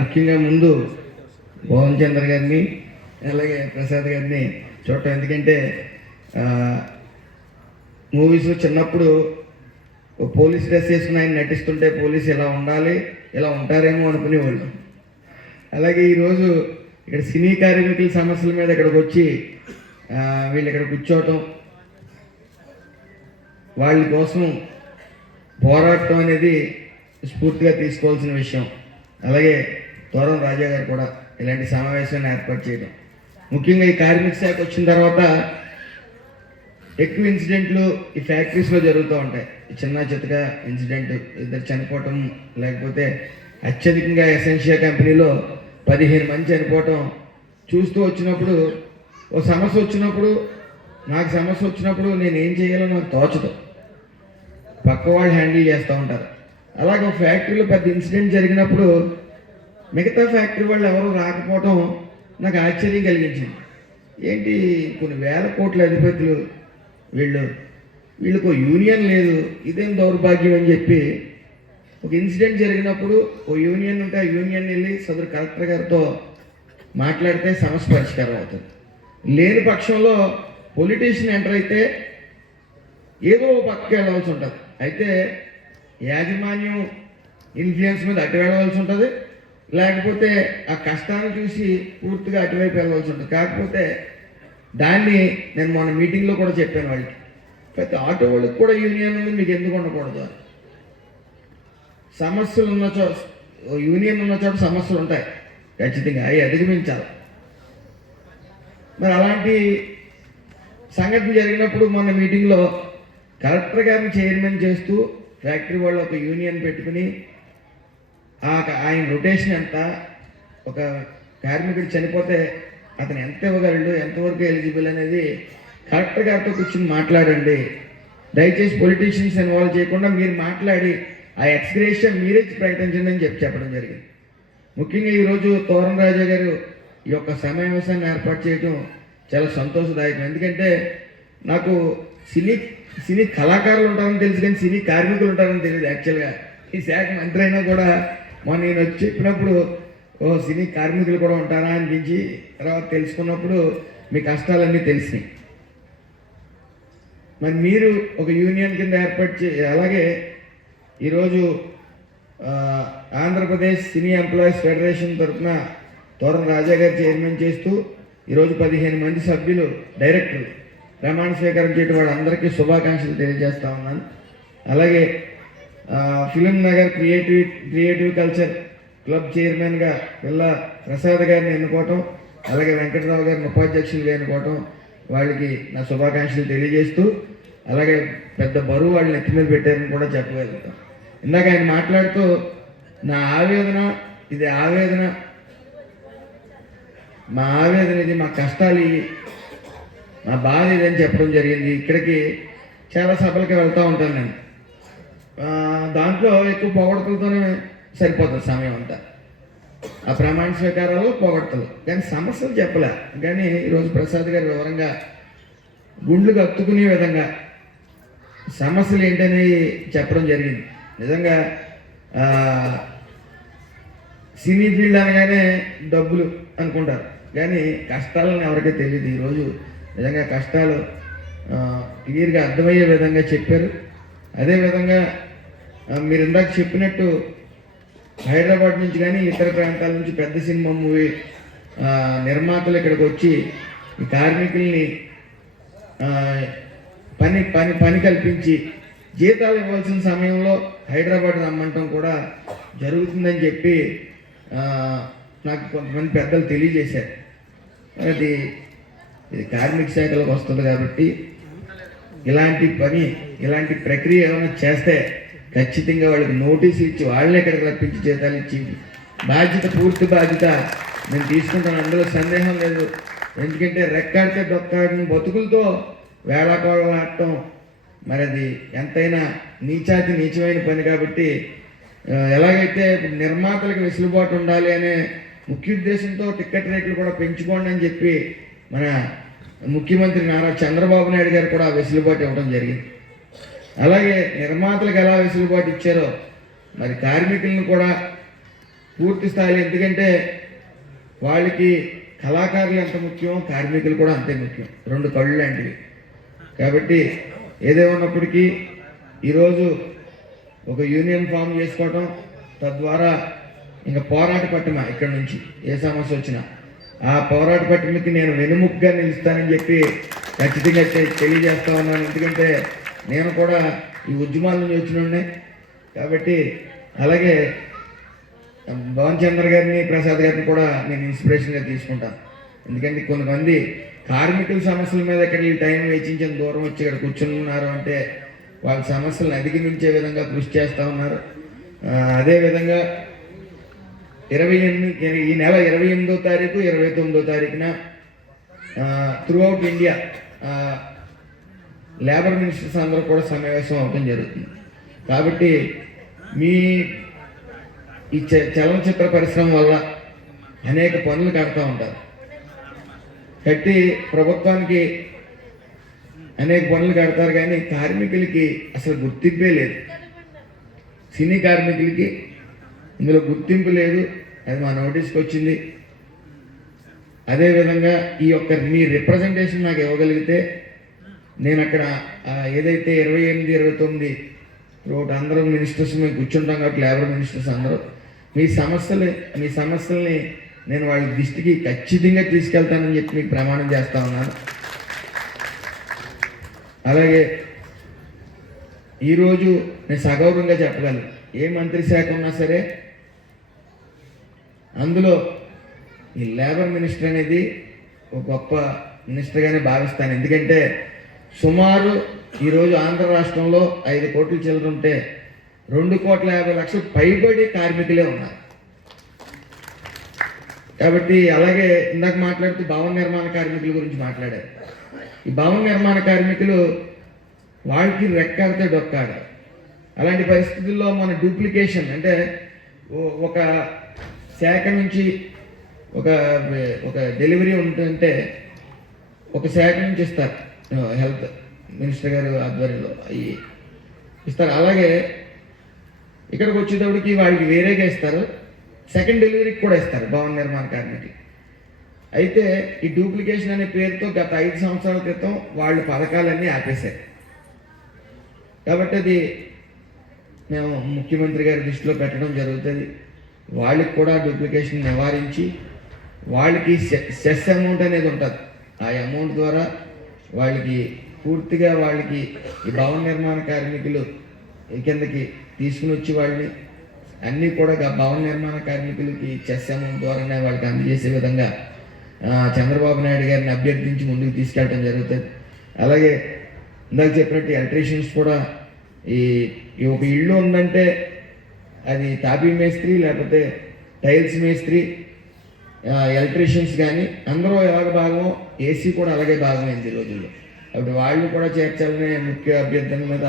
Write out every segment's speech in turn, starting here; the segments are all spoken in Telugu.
ముఖ్యంగా ముందు భువన్ చంద్ర గారిని అలాగే ప్రసాద్ గారిని చూడటం. ఎందుకంటే మూవీస్ చిన్నప్పుడు పోలీస్ డ్రెస్ వేసుకుని ఆయన నటిస్తుంటే పోలీస్ ఇలా ఉండాలి ఇలా ఉంటారేమో అనుకునేవాళ్ళు. అలాగే ఈరోజు ఇక్కడ సినీ కార్మికుల సమస్యల మీద ఇక్కడికి వచ్చి వీళ్ళు ఇక్కడ కూర్చోవటం వాళ్ళ కోసం పోరాటం అనేది స్ఫూర్తిగా తీసుకోవాల్సిన విషయం. అలాగే దూరం రాజా గారు కూడా ఇలాంటి సమావేశాన్ని ఏర్పాటు చేయడం. ముఖ్యంగా ఈ కార్మిక శాఖ వచ్చిన తర్వాత ఎక్కువ ఇన్సిడెంట్లు ఈ ఫ్యాక్టరీస్లో జరుగుతూ ఉంటాయి. చిన్న చితగా ఇన్సిడెంట్ ఇద్దరు చనిపోవటం లేకపోతే అత్యధికంగా ఎసెన్షియా కంపెనీలో పదిహేను మంది చనిపోవటం చూస్తూ వచ్చినప్పుడు ఓ సమస్య వచ్చినప్పుడు నాకు సమస్య వచ్చినప్పుడు నేను ఏం చేయాలో నాకు తోచదు. పక్క వాళ్ళు హ్యాండిల్ చేస్తూ ఉంటారు. అలాగే ఒక ఫ్యాక్టరీలో పెద్ద ఇన్సిడెంట్ జరిగినప్పుడు మిగతా ఫ్యాక్టరీ వాళ్ళు ఎవరు రాకపోవటం నాకు ఆశ్చర్యం కలిగించింది. ఏంటి కొన్ని వేల కోట్ల అధిపతులు వీళ్ళు? వీళ్ళకు యూనియన్ లేదు. ఇదేం దౌర్భాగ్యం అని చెప్పి ఒక ఇన్సిడెంట్ జరిగినప్పుడు ఓ యూనియన్ ఉంటే ఆ యూనియన్ వెళ్ళి సదరు కలెక్టర్ గారితో మాట్లాడితే సమస్య పరిష్కారం అవుతుంది. లేని పక్షంలో పొలిటీషియన్ ఎంటర్ అయితే ఏదో ఒక పక్కకి వెళ్ళవలసి ఉంటుంది. అయితే యాజమాన్యం ఇన్ఫ్లుయెన్స్ మీద అడ్డు వెళ్ళవలసి ఉంటుంది. లేకపోతే ఆ కష్టాన్ని చూసి పూర్తిగా అటువైపు వెళ్ళవలసి ఉంటుంది. కాకపోతే దాన్ని నేను మొన్న మీటింగ్లో కూడా చెప్పాను వాళ్ళకి. ప్రతి ఆటో వాళ్ళకి కూడా యూనియన్ ఉంది మీకు ఎందుకు ఉండకూడదు సమస్యలు ఉన్న చోట యూనియన్ ఉన్న చోట సమస్యలు ఉంటాయి. ఖచ్చితంగా అవి అధిగమించాలి. మరి అలాంటి సంఘటన జరిగినప్పుడు మొన్న మీటింగ్లో కలెక్టర్ గారిని చైర్మన్ చేస్తూ ఫ్యాక్టరీ వాళ్ళు ఒక యూనియన్ పెట్టుకుని ఆయన రొటేషన్ ఎంత? ఒక కార్మికుడు చనిపోతే అతను ఎంత ఇవ్వగలడు? ఎంతవరకు ఎలిజిబుల్ అనేది కలెక్టర్ గారితో కూర్చొని మాట్లాడండి. దయచేసి పొలిటీషియన్స్ ఇన్వాల్వ్ చేయకుండా మీరు మాట్లాడి ఆ ఎక్స్గ్రేషన్ మీరే ప్రకటించండి అని చెప్పి చెప్పడం జరిగింది. ముఖ్యంగా ఈరోజు తోరణ రాజా గారు ఈ యొక్క సమావేశాన్ని ఏర్పాటు చేయడం చాలా సంతోషదాయకం. ఎందుకంటే నాకు సినీ సినీ కళాకారులు ఉంటారని తెలుసు కానీ సినీ కార్మికులు ఉంటారని తెలియదు. యాక్చువల్గా ఈ శాఖ మంత్రి అయినా కూడా మొన్న నేను వచ్చి చెప్పినప్పుడు ఓ సినీ కార్మికులు కూడా ఉంటారా అనిపించి తర్వాత తెలుసుకున్నప్పుడు మీ కష్టాలన్నీ తెలిసినాయి. మరి మీరు ఒక యూనియన్ కింద ఏర్పాటు చే అలాగే ఈరోజు ఆంధ్రప్రదేశ్ సినీ ఎంప్లాయీస్ ఫెడరేషన్ తరఫున తోరణ రాజా గారు చైర్మన్ చేస్తూ ఈరోజు పదిహేను మంది సభ్యులు డైరెక్టర్ ప్రమాణ స్వీకారం చేయడం వాళ్ళందరికీ శుభాకాంక్షలు తెలియజేస్తా ఉన్నాను. అలాగే film Nagar creative creative culture club చైర్మన్గా పిల్ల ప్రసాద్ గారిని ఎన్నుకోవటం అలాగే వెంకటరావు గారిని ఉపాధ్యక్షులుగా ఎన్నుకోవటం వాళ్ళకి నా శుభాకాంక్షలు తెలియజేస్తూ అలాగే పెద్ద బరువు వాళ్ళని నెత్తి మీద పెట్టారని కూడా చెప్పగలుగుతాం. ఇందాక ఆయన మాట్లాడుతూ నా ఆవేదన ఇది ఆవేదన. మా ఆవేదన ఇది మా కష్టాలు నా బాధ ఇదని చెప్పడం జరిగింది. ఇక్కడికి చాలా సభలకి వెళ్తూ ఉంటాను నేను. దాంట్లో ఎక్కువ పొగడతలతోనే సరిపోతుంది సమయం అంతా. ఆ ప్రమాణ స్వీకారాలు పొగడతలు. కానీ సమస్యలు చెప్పలే. కానీ ఈరోజు ప్రసాద్ గారు వివరంగా గుండ్లు కత్తుకునే విధంగా సమస్యలు ఏంటనేవి చెప్పడం జరిగింది. నిజంగా సినీ ఫీల్డ్ అనగానే డబ్బులు అనుకుంటారు. కానీ కష్టాలను ఎవరికీ తెలియదు. ఈరోజు నిజంగా కష్టాలు క్లియర్గా అర్థమయ్యే విధంగా చెప్పారు. అదేవిధంగా మీరు ఇందాక చెప్పినట్టు హైదరాబాద్ నుంచి కానీ ఇతర ప్రాంతాల నుంచి పెద్ద సినిమా మూవీ నిర్మాతలు ఇక్కడికి వచ్చి ఈ కార్మికుల్ని పని పని పని కల్పించి జీతాలు ఇవ్వాల్సిన సమయంలో హైదరాబాద్ రమ్మంటం కూడా జరుగుతుందని చెప్పి నాకు కొంతమంది పెద్దలు తెలియజేశారు. అది ఇది కార్మిక శాఖలోకి వస్తుంది కాబట్టి ఇలాంటి పని ఇలాంటి ప్రక్రియ ఏమైనా చేస్తే ఖచ్చితంగా వాళ్ళకి నోటీసులు ఇచ్చి వాళ్ళే ఇక్కడికి రప్పించి జీతాలు ఇచ్చి బాధ్యత పూర్తి బాధ్యత నేను తీసుకుంటాను. అందులో సందేహం లేదు. ఎందుకంటే రెక్కాడితే డొక్కాడిన బతుకులతో వేళాకోళలాడటం మరి అది ఎంతైనా నీచాతి నీచమైన పని కాబట్టి ఎలాగైతే నిర్మాతలకు వెసులుబాటు ఉండాలి అనే ముఖ్య ఉద్దేశంతో టికెట్ రేట్లు కూడా పెంచుకోండి అని చెప్పి మన ముఖ్యమంత్రి నారా చంద్రబాబు నాయుడు గారు కూడా వెసులుబాటు ఇవ్వడం జరిగింది. అలాగే నిర్మాతలకు ఎలా వెసులుబాటు ఇచ్చారో మరి కార్మికులను కూడా పూర్తి స్థాయిలో ఎందుకంటే వాళ్ళకి కళాకారులు ఎంత ముఖ్యం కార్మికులు కూడా అంతే ముఖ్యం. రెండు కళ్ళు లాంటివి. కాబట్టి ఏదేమన్నప్పటికీ ఈరోజు ఒక యూనియన్ ఫామ్ చేసుకోవటం తద్వారా ఇంకా పోరాట పట్టిమ ఇక్కడ నుంచి. ఏ సమస్య వచ్చినా. ఆ పోరాట పట్టిమకి నేను వెనుముగ్గా నిలుస్తానని చెప్పి ఖచ్చితంగా తెలియజేస్తా ఉన్నాను. ఎందుకంటే నేను కూడా ఈ ఉద్యమాల నుంచి వచ్చిన కాబట్టి అలాగే భవన్ చంద్ర గారిని ప్రసాద్ గారిని కూడా నేను ఇన్స్పిరేషన్గా తీసుకుంటాను ఎందుకంటే కొంతమంది కార్మికుల సమస్యల మీద ఇక్కడ ఈ టైం వెచ్చించిన దూరం వచ్చి ఇక్కడ కూర్చున్నారు అంటే వాళ్ళ సమస్యలను అధిగమించే విధంగా కృషి చేస్తూ ఉన్నారు. అదేవిధంగా ఇరవై ఎనిమిది ఈ నెల ఇరవై ఎనిమిదో తారీఖు ఇరవై తొమ్మిదో తారీఖున throughout India labour ministers అందరూ కూడా సమావేశం అవడం జరుగుతుంది. కాబట్టి మీ ఈ చ- చలనచిత్ర పరిశ్రమ వల్ల అనేక పనులు కడతా ఉంటారు. కట్టి ప్రభుత్వానికి అనేక పనులు కడతారు కానీ కార్మికులకి అసలు గుర్తింపే లేదు. సినీ కార్మికులకి ఇందులో గుర్తింపు లేదు. అది మా నోటీస్కి వచ్చింది. అదేవిధంగా ఈ యొక్క మీ రిప్రజెంటేషన్ నాకు ఇవ్వగలిగితే నేను అక్కడ ఏదైతే ఇరవై ఎనిమిది ఇరవై తొమ్మిది ఒకటి అందరం మినిస్టర్స్ మేము కూర్చుంటాం కాబట్టి లేబర్ మినిస్టర్స్ అందరూ మీ సమస్యలు మీ సమస్యల్ని నేను వాళ్ళ దృష్టికి ఖచ్చితంగా తీసుకెళ్తానని చెప్పి మీకు ప్రమాణం చేస్తా ఉన్నాను. అలాగే ఈరోజు నేను సగౌరవంగా చెప్పగలను. ఏ మంత్రి శాఖ ఉన్నా సరే అందులో ఈ లేబర్ మినిస్టర్ అనేది ఒక గొప్ప మినిస్టర్గానే భావిస్తాను. ఎందుకంటే సుమారు ఈరోజు ఆంధ్ర రాష్ట్రంలో ఐదు కోట్ల చిల్లరుంటే రెండు కోట్ల యాభై లక్షలు పైబడి కార్మికులే ఉన్నారు. కాబట్టి అలాగే ఇందాక మాట్లాడుతూ భవన నిర్మాణ కార్మికుల గురించి మాట్లాడారు. ఈ భవన నిర్మాణ కార్మికులు వాళ్ళకి రెక్కాడితే డొక్కాడ అలాంటి పరిస్థితుల్లో మన డూప్లికేషన్ అంటే ఒక శాఖ నుంచి ఒక ఒక డెలివరీ ఉంటుంటే ఒక శాఖ నుంచి ఇస్తారు. హెల్త్ మినిస్టర్ గారు ఆధ్వర్యంలో అవి ఇస్తారు. అలాగే ఇక్కడికి వచ్చేటప్పటికి వాళ్ళకి వేరేగా ఇస్తారు. సెకండ్ డెలివరీకి కూడా ఇస్తారు భవన నిర్మాణ కార్మికి అయితే ఈ డూప్లికేషన్ అనే పేరుతో గత ఐదు సంవత్సరాల క్రితం వాళ్ళు పథకాలన్నీ ఆపేశారు. కాబట్టి అది మేము ముఖ్యమంత్రి గారి దృష్టిలో పెట్టడం జరుగుతుంది. వాళ్ళకి కూడా డూప్లికేషన్ నివారించి వాళ్ళకి సె- సెస్ అమౌంట్ అనేది ఉంటుంది. ఆ అమౌంట్ ద్వారా వాళ్ళకి పూర్తిగా వాళ్ళకి ఈ భవన నిర్మాణ కార్మికులు కిందకి తీసుకుని వచ్చి వాళ్ళని అన్నీ కూడా భవన నిర్మాణ కార్మికులకి చెస్ అమౌంట్ ద్వారానే వాళ్ళకి అందజేసే విధంగా చంద్రబాబు నాయుడు గారిని అభ్యర్థించి ముందుకు తీసుకెళ్ళడం జరుగుతుంది. అలాగే ఇందాక చెప్పినట్టు ఎలక్ట్రీషియన్స్ కూడా ఈ ఈ ఒక ఇల్లు ఉందంటే అది తాపీ మేస్త్రి లేకపోతే టైల్స్ మేస్త్రి ఎలక్ట్రీషియన్స్ కానీ అందరూ ఎలాగ భాగం ఏసీ కూడా అలాగే భాగమైంది ఈ రోజుల్లో. కాబట్టి వాళ్ళు కూడా చేర్చాలనే ముఖ్య అభ్యర్థన మీద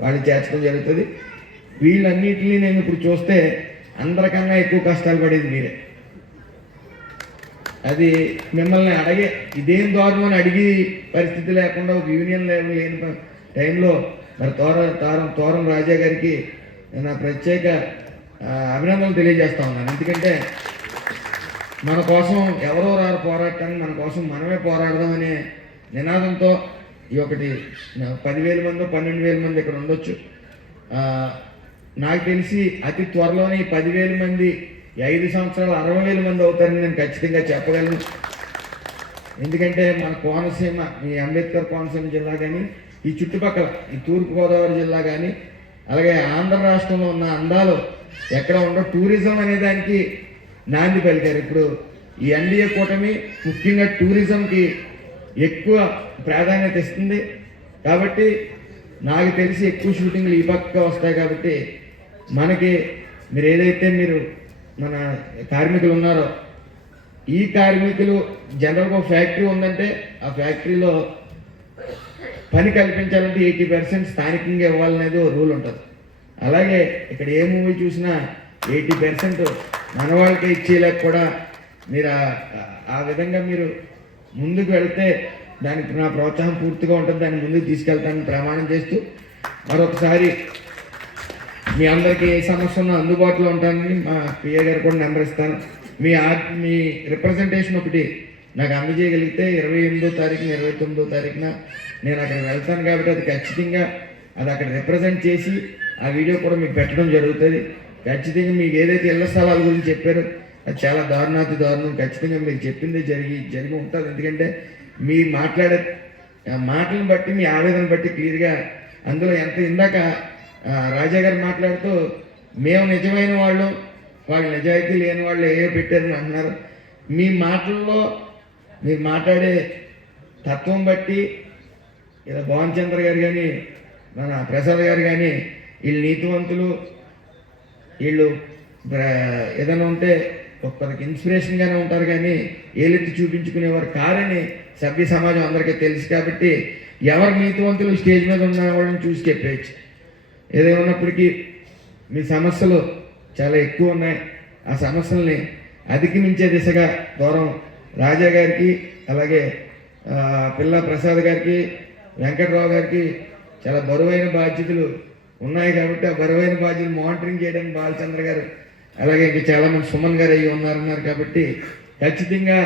వాళ్ళు చేర్చడం జరుగుతుంది. వీళ్ళన్నింటినీ నేను ఇప్పుడు చూస్తే అందరికన్నా ఎక్కువ కష్టాలు పడేది మీరే. అది మిమ్మల్ని అడిగే ఇదేం దారుణం అని అడిగి పరిస్థితి లేకుండా ఒక యూనియన్ లెవెల్ లేని టైంలో మరి తోర తారం తోరం రాజా గారికి నా ప్రత్యేక అభినందనలు తెలియజేస్తా ఉన్నాను. ఎందుకంటే మన కోసం ఎవరో రారు పోరాటానికి మన కోసం మనమే పోరాడదామనే నినాదంతో ఈ ఒకటి పదివేల మంది పన్నెండు వేల మంది ఇక్కడ ఉండొచ్చు. నాకు తెలిసి అతి త్వరలోనే ఈ పదివేల మంది ఐదు సంవత్సరాలు అరవై వేల మంది అవుతారని నేను ఖచ్చితంగా చెప్పగలను. ఎందుకంటే మన కోనసీమ ఈ అంబేద్కర్ కోనసీమ జిల్లా కానీ ఈ చుట్టుపక్కల ఈ తూర్పుగోదావరి జిల్లా కానీ అలాగే ఆంధ్ర రాష్ట్రంలో ఉన్న అందాలు ఎక్కడ ఉండో టూరిజం అనే దానికి నాంది పలికారు. ఇప్పుడు ఈ ఎన్డీఏ కూటమి ముఖ్యంగా టూరిజంకి ఎక్కువ ప్రాధాన్యత ఇస్తుంది. కాబట్టి నాకు తెలిసి ఎక్కువ షూటింగ్లు ఈ పక్క వస్తాయి కాబట్టి మనకి మీరు ఏదైతే మీరు మన కార్మికులు ఉన్నారో ఈ కార్మికులు జనరల్గా ఒక ఫ్యాక్టరీ ఉందంటే ఆ ఫ్యాక్టరీలో పని కల్పించాలంటే ఎయిటీ పర్సెంట్ స్థానికంగా ఇవ్వాలనేది ఓ రూల్ ఉంటుంది. అలాగే ఇక్కడ ఏ మూవీ చూసినా ఎయిటీ పర్సెంట్ మన వాళ్ళకే ఇచ్చేలా కూడా మీరు ఆ- విధంగా మీరు ముందుకు వెళ్తే దానికి నా ప్రోత్సాహం పూర్తిగా ఉంటుంది. దాన్ని ముందుకు తీసుకెళ్తానని ప్రమాణం చేస్తూ మరొకసారి మీ అందరికీ ఏ సమస్య ఉన్నా అందుబాటులో ఉంటానని మా పిఏ గారు కూడా నెంబర్ ఇస్తాను. మీ ఆ మీ రిప్రజెంటేషన్ ఒకటి నాకు అందజేయగలిగితే ఇరవై ఎనిమిదో తారీఖున ఇరవై తొమ్మిదో తారీఖున నేను అక్కడ వెళ్తాను కాబట్టి అది ఖచ్చితంగా అది అక్కడ రిప్రజెంట్ చేసి ఆ వీడియో కూడా మీకు పెట్టడం జరుగుతుంది. ఖచ్చితంగా మీకు ఏదైతే ఇళ్ళ స్థలాల గురించి చెప్పారో అది చాలా దారుణాతి దారుణం. ఖచ్చితంగా మీరు చెప్పింది జరిగి జరిగి ఉంటుంది. ఎందుకంటే మీరు మాట్లాడే ఆ మాటలను బట్టి మీ ఆవేదన బట్టి క్లియర్గా అందులో ఎంత ఇందాక రాజా గారు మాట్లాడుతూ మేము నిజమైన వాళ్ళు వాళ్ళు నిజాయితీ లేని వాళ్ళు ఏ పెట్టారని అంటున్నారు. మీ మాటల్లో మీరు మాట్లాడే తత్వం బట్టి ఇలా భవన్ చంద్ర గారు కానీ మన ప్రసాద్ గారు కానీ వీళ్ళు నీతివంతులు. వీళ్ళు ఏదైనా ఉంటే ఒక్కరికి ఇన్స్పిరేషన్గానే ఉంటారు కానీ ఏలెత్తి చూపించుకునేవారు కారని సభ్య సమాజం అందరికీ తెలుసు కాబట్టి ఎవరు నీతివంతులు స్టేజ్ మీద ఉన్న వాళ్ళని చూసి చెప్పేయచ్చు. ఏదేమన్నప్పటికీ మీ సమస్యలు చాలా ఎక్కువ ఉన్నాయి. ఆ సమస్యల్ని అధిగమించే దిశగా దూరం రాజా గారికి అలాగే పిల్ల ప్రసాద్ గారికి వెంకట్రావు గారికి చాలా బరువైన బాధ్యతలు ఉన్నాయి కాబట్టి ఆ బరువైన బాధ్యతలు మానిటరింగ్ చేయడానికి బాలచంద్ర గారు అలాగే ఇంకా చాలా మంది సుమన్ గారు అయ్యి ఉన్నారన్నారు కాబట్టి ఖచ్చితంగా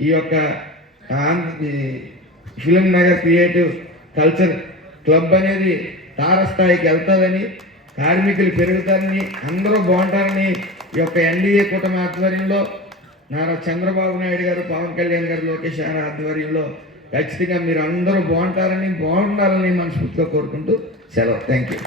ఈ యొక్క film Nagar creative culture club అనేది తారస్థాయికి వెళ్తుందని కార్మికులు పెరుగుతారని అందరూ బాగుంటారని ఈ యొక్క ఎన్డీఏ కూటమి ఆధ్వర్యంలో నారా చంద్రబాబు నాయుడు గారు పవన్ కళ్యాణ్ గారు లోకేష్ గారి ఆధ్వర్యంలో ఖచ్చితంగా మీరు అందరూ బాగుంటారని బాగుండాలని మనస్ఫూర్తిగా కోరుకుంటూ సెలవు. Thank you